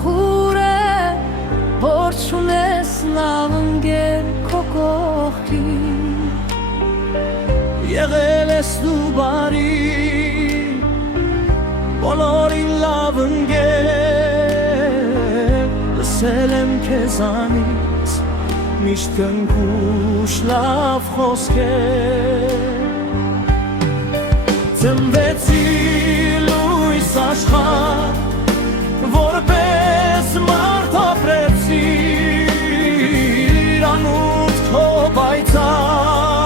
Բախուր է, որ չունես լավ ընկեր քո կողքին Եղել ես դու բարի Բոլորին լավ ընկեր Լսել եմ քեզանից Միշտ կնքուշ լավ խոսքեր Ծնվեցի լույս աշխարհ Որպես մարդ ապրեցիր Անուտ քո պայծառ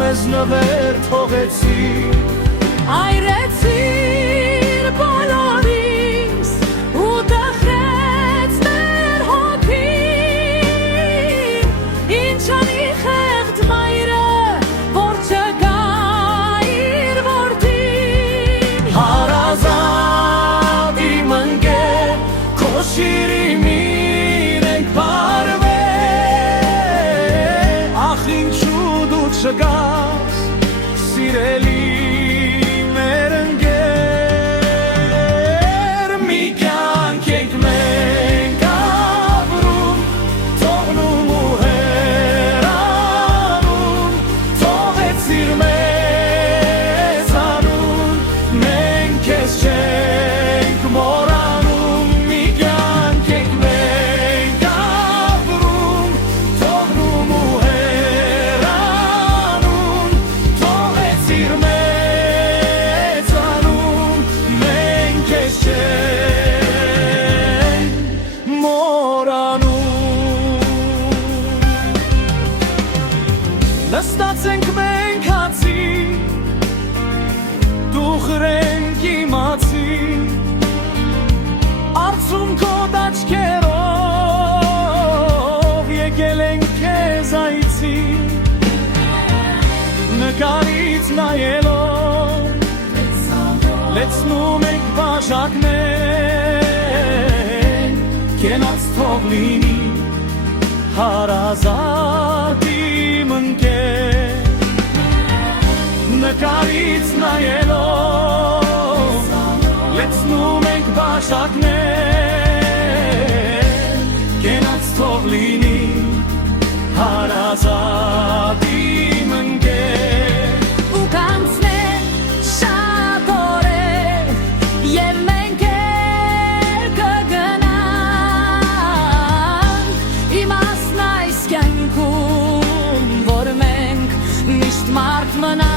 Մեզ նվեր թողեցիր Այրեցիր բոլորիս ու տխրեց մեր հոգին Ինչ անի խեղդ մայրը, որ չկա իր որդին Հարազատ իմ ընկեր, քո շիրիմին ենք պարվել Ախ ինչու դու չգաս, սիրելի Նստացենք մենք հացի, դուխրենք իմացի, արցունքո դաչքերով եկել ենք քեզ այցի, նկարից նայելով, լեցնում ենք բաժակներ, կենաց թող լինի, հարազատ իմ ընկեր Նկարից նայելով լեցնում ենք բաժակներ Կենաց թող լինի հարազատ իմ ընկեր Ու կանցնեն շատ օրեր և մենք էլ կգնանք Իմասն այս կյանքում որ մենք միշտ մարդ մնանք